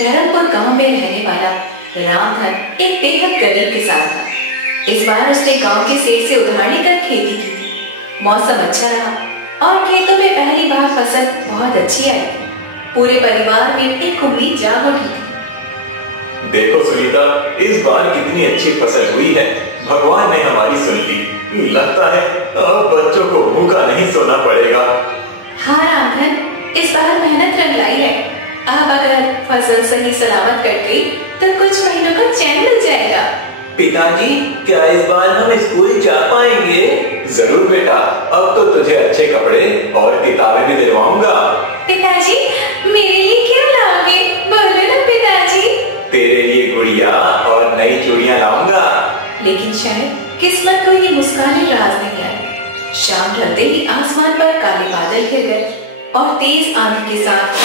धर्मपुर गांव में रहने वाला रामधन एक बेहद गरीब किसान था। इस बार उसने गांव के सेठ से उधार लेकर खेती की थी। मौसम अच्छा रहा और खेतों में पहली बार फसल बहुत अच्छी आई। पूरे परिवार में एक उम्मीद जाग उठी थी। देखो सुनीता, इस बार कितनी अच्छी फसल हुई है। भगवान ने हमारी सुन ली। लगता है अब बच्चों को भूखा नहीं सोना पड़ेगा। हाँ रामधन, इस बार मेहनत रंग लाई है। अब अगर फसल सही सलामत कट गई तो कुछ महीनों का चैन मिल जाएगा। पिताजी, क्या इस बार हम स्कूल जा पाएंगे? जरूर बेटा, अब तो तुझे अच्छे कपड़े और किताबें भी दिलवाऊंगा। पिताजी, मेरे लिए क्या लाओगे? बोलो ना पिताजी। तेरे लिए गुड़िया और नई चूड़ियां लाऊंगा। लेकिन शायद किस्मत को ये मुस्कान राज नहीं आई। शाम ढलते ही आसमान पर काले बादल घिर गए और तेज आंधी के साथ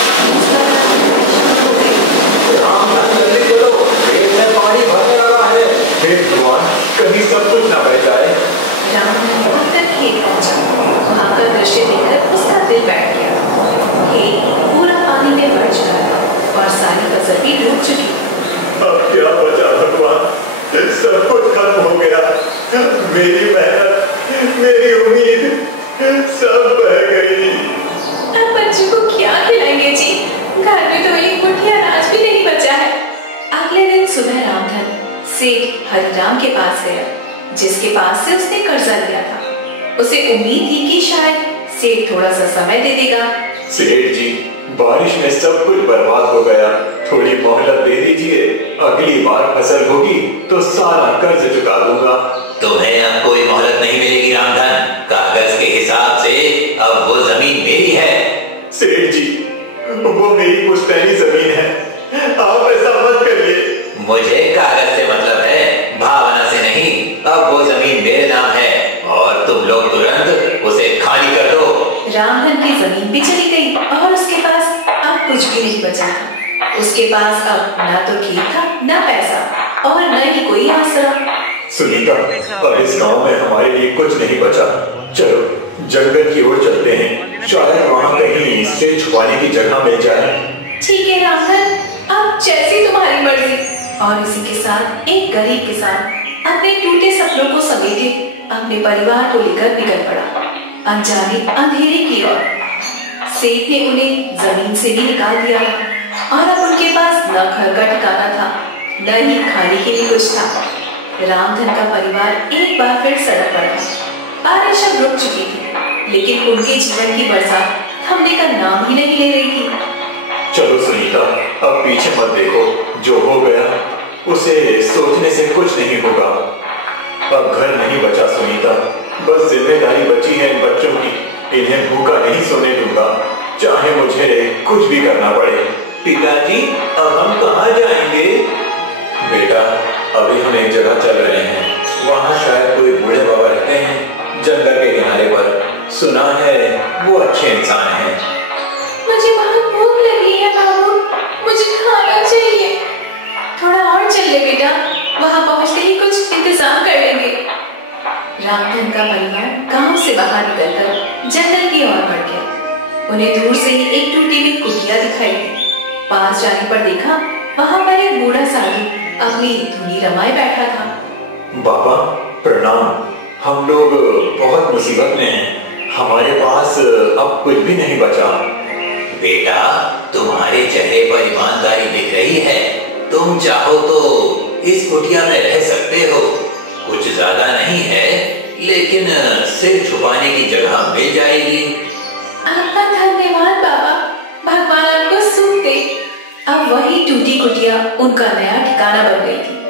पानी भरने लगा है। हे भगवान, कहीं सब कुछ ना बह जाए। रामधन बहुत तक खेत पहुंचा। वहां का दृश्य देखकर उसका दिल बैठ गया। खेत पूरा पानी में भर चुका था और सारी फसल भी डूब चुकी। अब क्या बचा भगवान? सब कुछ खत्म हो गया। मेरी मेहनत, मेरी उम्मीद सब बह गई। अब बच्चों को क्या खिलाएंगे जी? घर में तो एक मुट्ठी अनाज भी नहीं बचा है। अगले दिन सुबह रामधन सेठ हरिराम के पास गया, जिसके पास से उसने कर्जा लिया था। उसे उम्मीद थी कि शायद सेठ थोड़ा सा समय दे देगा। सेठ जी, बारिश में सब कुछ बर्बाद हो गया। थोड़ी मोहलत दे दीजिए। अगली बार फसल होगी तो सारा कर्ज चुका दूंगा। तुम्हें अब कोई मोहलत नहीं मिलेगी रामधन। कागज के हिसाब से अब वो जमीन मेरी है। सेठ जी, वो मेरी पुश्तैनी जमीन है। आप ऐसा मत करिए। मुझे कागज से मतलब है, भावना से नहीं। अब वो जमीन मेरे नाम है और तुम लोग तुरंत उसे खाली कर दो। रामधन की जमीन भी चली गई और उसके पास अब कुछ भी नहीं बचा था। उसके पास अब ना तो खेत था, ना पैसा और न ही कोई आसरा। सुनीता, अब इस गांव में हमारे लिए कुछ नहीं बचा। चलो जंगल की ओर चलते हैं। शायद वहाँ कहीं से छुपाने की जगह मिल जाए। ठीक है रामधन, अब जैसी तुम्हारी मर्जी। और इसी के साथ एक गरीब किसान अपने टूटे सपनों को समेटे अपने परिवार को लेकर निकल पड़ा अनजाने अंधेरे की ओर। सेठ ने उन्हें जमीन से भी निकाल दिया और अब उनके पास न घर का ठिकाना था, न ही खाने के लिए कुछ था। रामधन का परिवार एक बार फिर सड़क पर था। बारिश अब रुक चुकी थी, लेकिन उनके जीवन की बरसात थमने का नाम ही नहीं ले रही थी। चलो सुनीता, अब पीछे मत देखो। जो हो गया उसे सोचने से कुछ नहीं होगा। अब घर नहीं बचा सुनीता, बस जिम्मेदारी बची है इन बच्चों की। इन्हें भूखा नहीं सोने दूंगा, चाहे मुझे कुछ भी करना पड़े। पिताजी, अब हम कहाँ जाएंगे? बेटा, अभी हम एक जगह चल रहे हैं। वहाँ शायद कोई बूढ़े बाबा रहते हैं, जंगल के किनारे पर। सुना है वो अच्छे इंसान हैं। मुझे बहुत भूख लगी है बाबू, मुझे खाना चाहिए। थोड़ा और चल ले बेटा, वहाँ पहुँचते ही कुछ इंतजाम कर लेंगे। रामधन का परिवार गांव से बाहर निकलकर जंगल की ओर बढ़ गया। उन्हें दूर से ही एक टूटी हुई कुटिया दिखाई दी। पास जाने पर देखा वहाँ पर एक बूढ़ा साधु अपनी धुनी रमाए बैठा था। बाबा प्रणाम। हम लोग बहुत मुसीबत में हैं। हमारे पास अब कुछ भी नहीं बचा। बेटा, तुम्हारे चेहरे पर ईमानदारी दिख रही है। तुम चाहो तो इस कुटिया में रह सकते हो। कुछ ज्यादा नहीं है, लेकिन सिर छुपाने की जगह मिल जाएगी। आपका धन्यवाद बाबा, भगवान आपको सुख दे। अब वही टूटी कुटिया उनका नया ठिकाना बन गई थी।